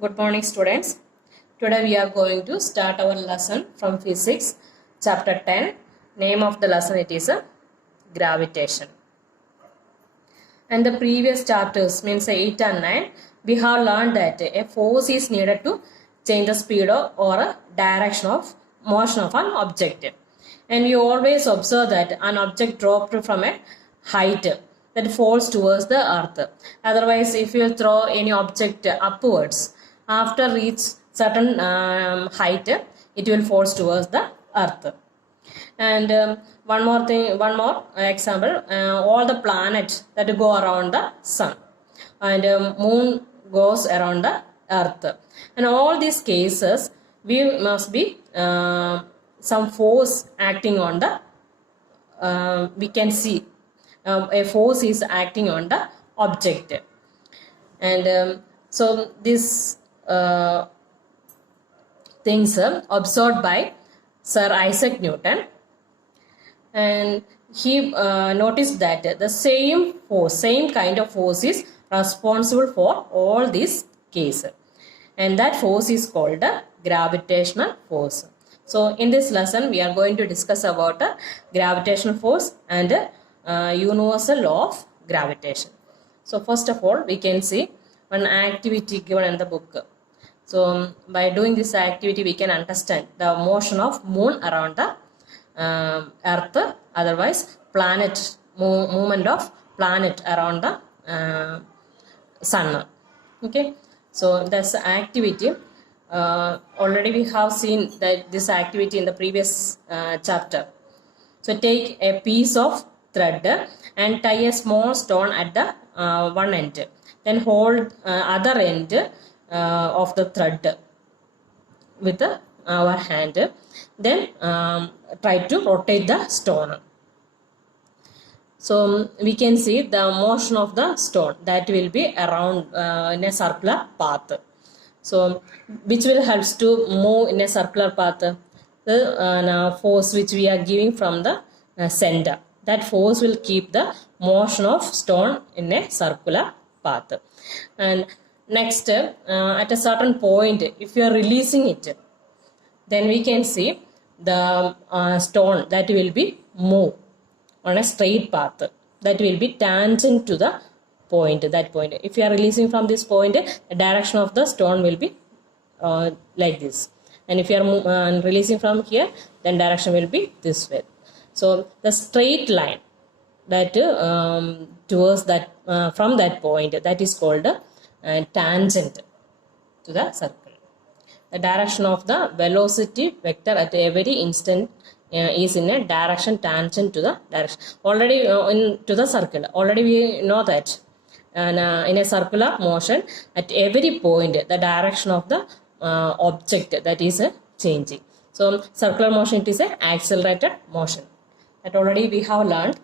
Good morning, students. Today we are going to start our lesson from Physics, Chapter 10. Name of the lesson it is gravitation. And the previous chapters means 8 and 9, we have learned that a force is needed to change the speed or a direction of motion of an object. And we always observe that an object dropped from a height that falls towards the earth. Otherwise, if you throw any object upwards, after reach certain height, it will fall towards the earth. And one more example, all the planets that go around the sun, and moon goes around the earth. In all these cases, we must be some force acting on the, we can see a force is acting on the object. And so this things observed by Sir Isaac Newton, and he noticed that the same kind of force is responsible for all these cases, and that force is called the gravitational force. So in this lesson we are going to discuss about the gravitational force and universal law of gravitation. So first of all, we can see one activity given in the book. So by doing this activity, we can understand the motion of moon around the earth, otherwise planet, movement of planet around the sun. Okay, so this activity, already we have seen that this activity in the previous chapter. So take a piece of thread and tie a small stone at the one end, then hold other end of the thread with our hand, then try to rotate the stone. So we can see the motion of the stone that will be around in a circular path. So which will help to move in a circular path? The force which we are giving from the center, that force will keep the motion of stone in a circular path. And next, at a certain point, if you are releasing it, then we can see the stone that will be move on a straight path, that will be tangent to the point, that point. If you are releasing from this point, the direction of the stone will be like this, and if you are releasing from here, then direction will be this way. So the straight line that towards that from that point, that is called tangent to the circle. The direction of the velocity vector at every instant is in a direction tangent to the direction already to the circle. Already we know that, and in a circular motion, at every point the direction of the object that is changing. So circular motion, it is a accelerated motion, that already we have learned.